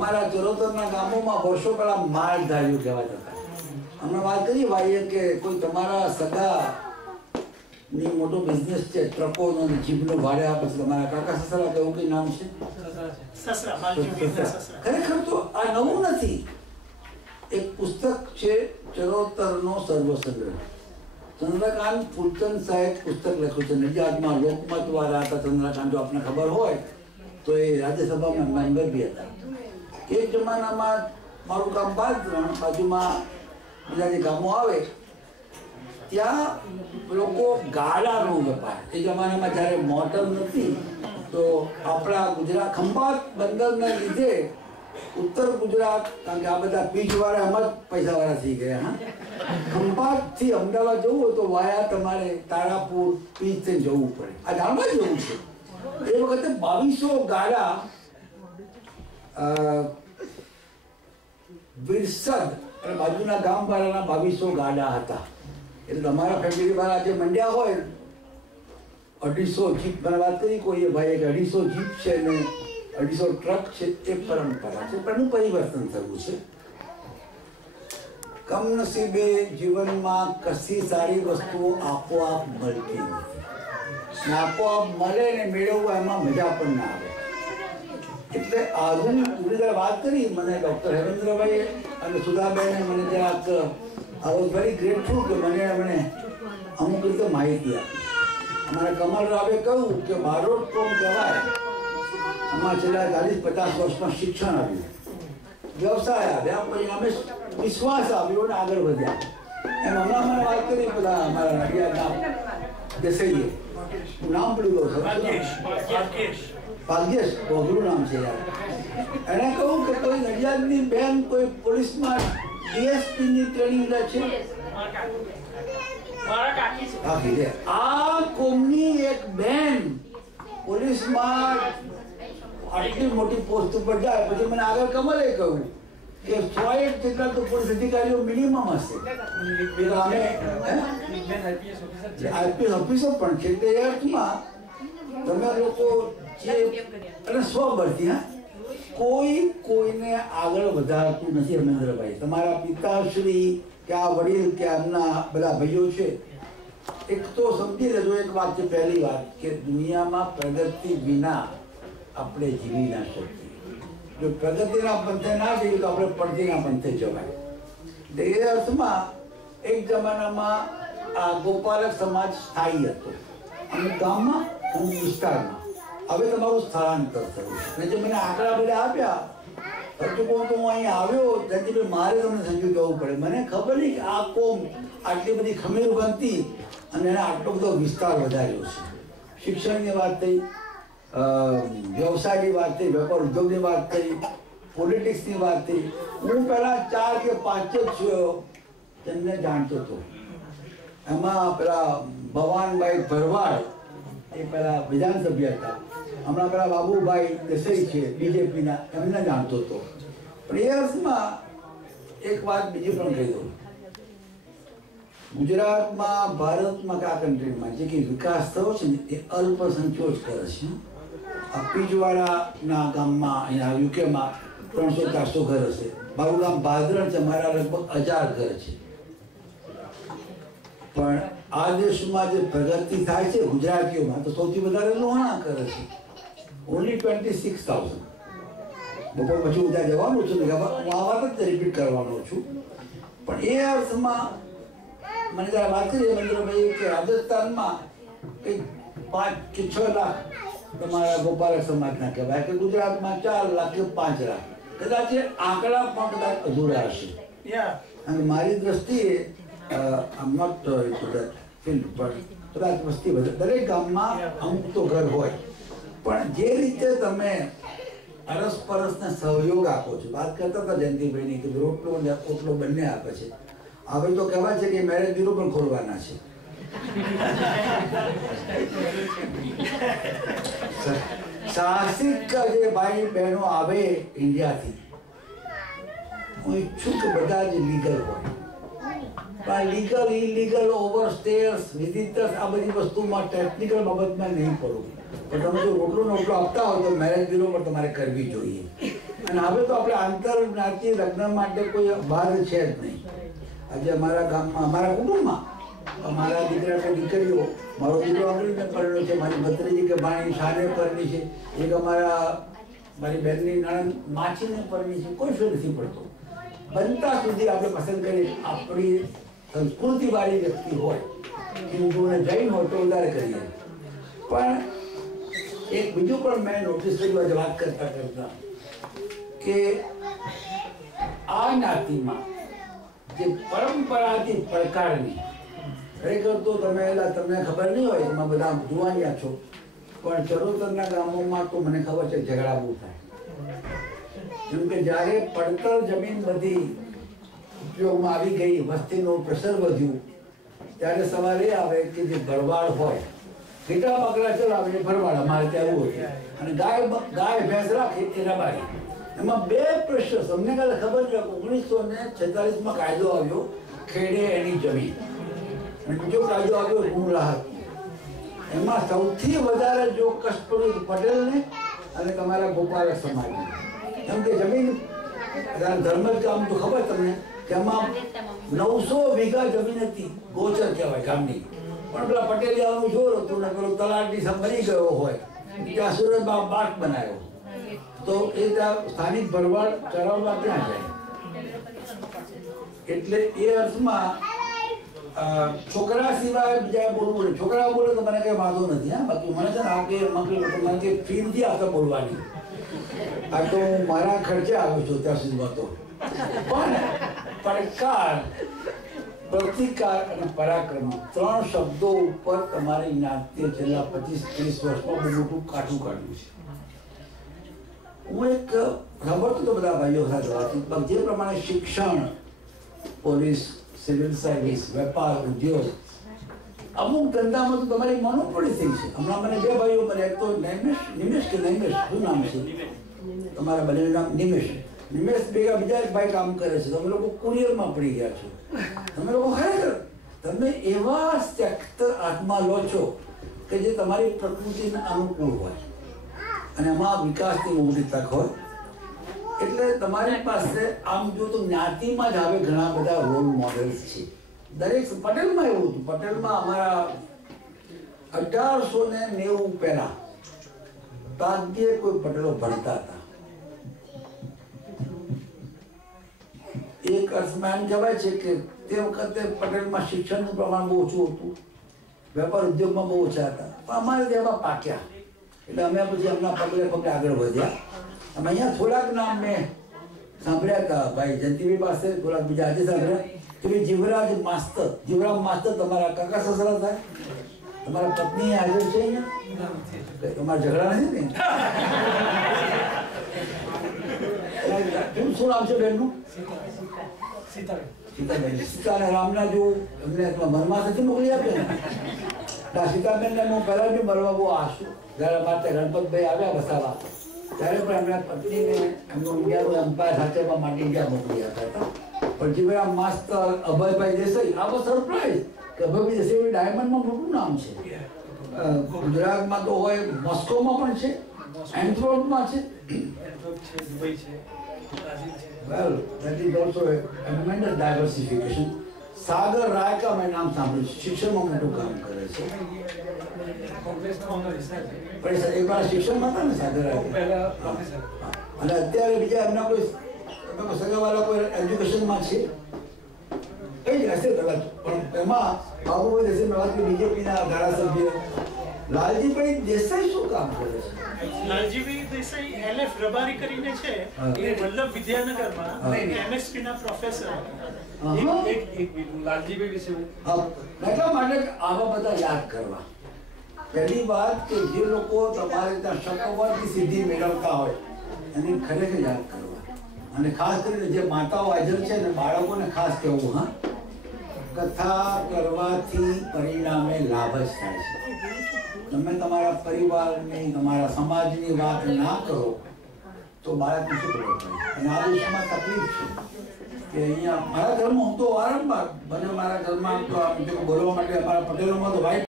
અમારા ચરોતરના ગામોમાં વર્ષો પહેલા માલધારીઓ કહેવાતા હતા. હમણાં વાત કરી ભાઈએ કે કોઈ તમારા સગા ની મોટો બિઝનેસ છે, ટ્રકોનો ને જીપનો ભાડે આપે છે, તમારા કાકા સસરા કેવું કઈ નામ છે? ખરેખર તો આ નવું નથી. એક પુસ્તક છે ચરોતરનો સર્વસંગ્રહ. ચંદ્રકાંત ફૂલચંદ સાહેબ પુસ્તક લખ્યું છે. નડિયાદમાં લોકમત વાળા હતા ચંદ્રકાંત, જો આપને ખબર હોય તો એ રાજ્યસભામાં મેમ્બર બી હતા. એક જમાનામાં મારું ગામ બાદરણ, બાજુમાં બીજા જે ગામો આવે ત્યાં લોકો ગાડાનો વેપાર. એ જમાનામાં જ્યારે મોટર નથી તો આપણા ગુજરાત ખંભાત બંદરને લીધે ઉત્તર ગુજરાત, કારણ કે આ બધા પીજવાળા એમાં જ પૈસાવાળા થઈ ગયા. હા, ખંભાતથી અમદાવાદ જવું હોય તો વાયા તમારે તારાપુર પીજથી જવું પડે. આ જાણવા જવું છે. એ વખતે 2200 ગાડા વિરસદ અને બાજુના ગામ વાળાના 2200 ગાડા હતા. એટલે તમારા ફેમિલી વાળા જે મંડ્યા હોય 250 જીપ, મને વાત કરી કોઈએ ભાઈ કે 250 જીપ છે ને 250 ટ્રક છે. એ પરંપરા છે, પણ એનું પરિવર્તન થયું છે. કમનસીબે જીવનમાં કશી સારી વસ્તુઓ આપોઆપ મળતી નથી. આપોઆપ મળે ને મેળવવા એમાં મજા પણ ના આવે. એટલે આધુનિક વાત કરી મને ડૉક્ટર હેમેન્દ્રભાઈ અને સુધાબેને મને જરાક આઈ વોઝ વેરી ગ્રેટફુલ કે મને એમણે અમુક રીતે માહિતી આપી. અમારા કમલરાવે કહ્યું કે બારોટ કોમ કહેવાય. અમારા છેલ્લા 40-50 વર્ષમાં શિક્ષણ આવ્યું, વ્યવસાય આવ્યા, પછી અમે વિશ્વાસ આવ્યો અને આગળ વધ્યા. એમ હમણાં મને વાત કરી પેલા અમારા નડિયાદના દેસાઈએ, નામ પડી ગયું છે ભાગ્યેશ, બહુ નામ છે યાર. એણે કહ્યું કે કોઈ નડિયાદની બેન કોઈ પોલીસમાં ડીએસપીની ટ્રેનિંગ લે છે. આ કોમની એક બેન પોલીસમાં આટલી મોટી પોસ્ટ ઉપર જાય, પછી મને આગળ કમલે કહ્યું કે 100 જેટલા તો પોલીસ અધિકારીઓ મિનિમમ હશે. આઈપીએસ ઓફિસર પણ છે. તે અર્થમાં તમે લોકો જે અને સ્વભરતી, હા, કોઈ કોઈને આગળ વધારતું નથી. હેમેન્દ્રભાઈ, તમારા પિતાશ્રી કે આ વડીલ કે એમના બધા ભાઈઓ છે, એક તો સમજી લેજો એક વાત છે. પહેલી વાત કે દુનિયામાં પ્રગતિ વિના આપણે જીવી ના શકીએ. જો પ્રગતિના પંથે ના જઈએ તો આપણે પડતીના પંથે જવાય. એ અર્થમાં એક જમાનામાં આ ગોપાલક સમાજ સ્થાયી હતો અમુક ગામમાં, અમુક વિસ્તારમાં. હવે તમારું સ્થળાંતર થયું છે. જે મને આંકડા બધા આપ્યા, હજુ કહું તો હું અહીં આવ્યો ત્યાંથી મારે તમને સમજવું કહેવું પડે. મને ખબર નહીં કે આ કોમ આટલી બધી ખમીર બનતી અને એને આટલો બધો વિસ્તાર વધાર્યો છે. શિક્ષણની વાત થઈ, વ્યવસાયની વાત થઈ, વેપાર ઉદ્યોગની વાત થઈ, પોલિટિક્સની વાત થઈ. હું પહેલાં 4 કે 5 જ તેમને જાણતો હતો. એમાં પેલા ભવાનભાઈ ભરવાડ એ પેલા વિધાનસભ્ય હતા. હમણાં પેલા બાબુભાઈ દેસાઈ છે બીજેપીના, એમને જાણતો હતો. પણ એ અર્થમાં એક વાત બીજી પણ કહી દઉં. ગુજરાતમાં, ભારતમાં કે આ કન્ટ્રીમાં જે કંઈ વિકાસ થયો છે ને એ અલ્પસંખ્યો જ કરે છે. આ પીજવાળાના ગામમાં અહીંયા યુકેમાં 300-400 ઘર હશે. મારું ગામ ભાદરણ છે, મારા લગભગ 1000 ઘર છે. પણ આ દેશમાં જે પ્રગતિ થાય છે ગુજરાતીઓમાં તો સૌથી વધારે લોહાણા કરે છે. ઓનલી 26,000. બપોર પછી હું ત્યાં જવાનું છું, હું આ વાત જ રિપીટ કરવાનો છું. પણ એ અર્થમાં મને જ્યારે વાત કરી હેમેન્દ્રભાઈ કે રાજસ્થાનમાં કંઈક 5 કે 6 લાખ તમારા ગોપાલક સમાજના કહેવાય, કે ગુજરાતમાં 4 લાખ કે 5 લાખ. કદાચ એ આંકડા પણ કદાચ અધૂરા હશે. અને મારી દ્રષ્ટિએ I'm not into that field, but કદાચ વસ્તી વધે. દરેક ગામમાં અમુક તો ઘર હોય, પણ જે રીતે તમે અરસપરસને સહયોગ આપો છો. વાત કરતા હતા જયંતિભાઈની કે રોટલો અને ઓટલો બંને આપે છે. હવે તો કહેવાય છે કે મેરેજ બ્યુરો પણ ખોલવાના છે. સાહસિક જે ભાઈ બહેનો આવે ઇન્ડિયાથી, હું ઈચ્છું કે બધા જ લીગલ હોય. પણ લીગલ, ઇલીગલ, ઓવરસ્ટેયર્સ, વિઝિટર્સ, આ બધી વસ્તુમાં ટેકનિકલ બાબતમાં નહીં પડવું. પણ તમે જો રોટલો નોટલો આપતા હોય તો મેરેજ બ્યુરો પર તમારે કરવી જોઈએ. અને હવે તો આપણે આંતરજ્ઞાતિ લગ્ન માટે કોઈ બાદ છે જ નહીં. આજે અમારા ગામમાં, અમારા કુટુંબમાં, અમારા દીકરા કે દીકરીઓ, મારો દીકરો અંગ્રેજીને પરણ્યો છે, મારી ભત્રીજી કે ભાણી શાને પરણી છે, એક મારી બહેનની નણંદ માછીને પરણી છે. કોઈ ફેર નથી પડતો. બનતા સુધી આપણે પસંદ કરીએ આપણી સંસ્કૃતિવાળી વ્યક્તિ હોય, હિન્દુ અને જૈન હોય તો વધારે કરીએ. પણ એક બીજું પણ મેં નોટિસ કર્યું આજે વાત કરતા કે આ જ્ઞાતિમાં જે પરંપરાથી પડકારની ખરેખર તો તમને ખબર નહીં હોય, એમાં બધા જુવાનિયા છો, પણ ચરોતરના ગામોમાં તો મને ખબર છે ઝઘડા બહુ થાય. જેમ કે જ્યારે પડતર જમીન બધી ઉપયોગમાં આવી ગઈ, વસ્તીનું પ્રેશર વધ્યું, ત્યારે સવાલ એ આવે કે જે ભરવાડ હોય, ઘેટા બકરા ચલાવે એ ભરવાડ, અમારે ત્યાં એવું હોય, અને ગાય ભેંસ રાખે એ રબારી. એમાં બે પ્રેશર. તમને કાલે ખબર છે 1946માં કાયદો આવ્યો ખેડે એની જમીન, અને બીજો કાયદો આવ્યો ઋણ રાહત. એમાં સૌથી વધારે જો કષ્ટ પડ્યું પટેલને અને તમારા ગોપાલક સમાજને. કેમ કે જમીન ધર્મ જ કામ તો ખબર તમને કે એમાં 900 વીઘા જમીન હતી, ગોચર કહેવાય ગામની, પણ પેલા પટેલિયાનું જોર હતું ને પેલો તલાટી મરી ગયો હોય, ત્યાં સુરતમાં બાગ બનાવ્યો, તો એ ત્યાં સ્થાનિક ભરવાડ ચરાવવા ત્યાં જાય. એટલે એ અર્થમાં છોકરા સિવાય બીજા બોલવું, છોકરા બોલે તો મને કઈ વાંધો નથી. હા, બાકી મને છે ને મને કે ફી નથી આવતા બોલવાની. આ તો મારા ખર્ચે આવ્યો છું ત્યાં સુધીમાં. તો પણ પડકાર, પ્રતિકાર અને પરાક્રમ 3 શબ્દો ઉપર તમારી જ્ઞાતિએ છેલ્લા 25-30 વર્ષમાં બહુ મોટું કાઠું કાઢ્યું છે. હું એક સાંભળતો તો બધા ભાઈઓ સાથે જે પ્રમાણે શિક્ષણ, પોલીસ, સિવિલ સર્વિસ, વેપાર, ઉદ્યોગ, અમુક ધંધામાં તો તમારી મોનોપોલી થઈ છે. હમણાં મને 2 ભાઈઓ મળ્યા, એક તો નિમેશ શું નામ છે તમારા બંનેનું નામ? નિમેશ ભેગા બીજા એક ભાઈ કામ કરે છે. તમે લોકો કુરિયરમાં પડી ગયા છો. તમે લોકો ખરેખર તમે એવા સેક્ટર હાથમાં લો છો કે જે તમારી પ્રકૃતિને અનુકૂળ હોય અને એમાં વિકાસની મોટી તક હોય. એટલે તમારી પાસે આમ જો તો જ્ઞાતિમાં જ હવે ઘણા બધા રોલ મોડેલ્સ છે. દરેક પટેલમાં એવું હતું. પટેલમાં અમારા 1890 પહેલા ભાગ્યે કોઈ પટેલો ભણતા હતા. એક અર્થમાં એમ કહેવાય છે કે તે વખતે પટેલમાં શિક્ષણનું પ્રમાણ બહુ ઓછું હતું, વેપાર ઉદ્યોગમાં બહુ ઓછા હતા. પણ અમારે તેમાં પાક્યા એટલે અમે પછી એમના પગલે આગળ વધ્યા. અમે અહીંયા થોડાક નામ મેં સાંભળ્યા હતા ભાઈ જયંતિભાઈ પાસે, થોડાક બીજા આજે સાંભળ્યા કે જીવરાજ માસ્તર તમારા કાકા સસરા થાય, તમારા પત્ની હાજર છે અહીંયા, તમારા ઝઘડા નથી ને? શું નામ છે બેનનું? સીતા અને રામના જો એમને મનમાં નથી મોકલી આપે ને. સીતાબેનને હું પહેલા બી મળવા બહુ આશું. જ્યારે માટે ગણપતભાઈ આવ્યા વસાવા ત્યારે પણ એમના પત્નીને એમનું ઇન્ડિયાનું એમ્પાયર સાચવવા માટે ઇન્ડિયા મોકલી આપ્યા હતા. પણ જીવરામ માસ્તર, અભયભાઈ દેસાઈ, આ બહુ સરપ્રાઈઝ કે અભયભાઈ દેસાઈ ડાયમંડમાં મોટું નામ છે. ગુજરાતમાં તો હોય, મોસ્કોમાં પણ છે, એન્થ્રોપમાં છે. Well, that is also a tremendous diversification. સાગર રાય કા મેં નામ સાંભળ્યું, શિક્ષણમાં મોટું કામ કરે છે. પણ એક વાર શિક્ષણમાં હતા ને સાગર રાય, અને અત્યારે બીજા એમના કોઈ સગાવાળા કોઈ એજ્યુકેશનમાં છે કઈ જ હશે કદાચ. પણ એમાં બાબુભાઈ દેસાઈ વાત કરી, બીજેપીના ધારાસભ્ય લાલજીભાઈ દેસાઈ શું કામ કરે છે? લાલજીભાઈ દેસાઈ LF રબારી કરીને છે, એ વલ્લભ વિદ્યાનગરમાં કેમિસ્ટ્રી ના પ્રોફેસર. લાલજીભાઈ વિશે એટલા માટે આવા બધા યાદ કરવા. પહેલી વાત કે જે લોકો તમારે ત્યાં શક્કરથી સિદ્ધિ મેળવતા હોય એને ખરેખર યાદ કરવા. અને ખાસ કરીને જે માતાઓ હાજર છે ને, બાળકોને ખાસ કહેવું, હા, કથા કરવાથી પરિણામે લાભ જ થાય છે. તમે તમારા પરિવારની, તમારા સમાજની વાત ના કરો તો બાળકને શું ખબર પડે? અને આ દેશમાં તકલીફ છે કે અહીંયા મારા ઘરમાં હું તો વારંવાર બને, મારા ઘરમાં તો બોલવા માટે અમારા પટેલોમાં તો વાઇફ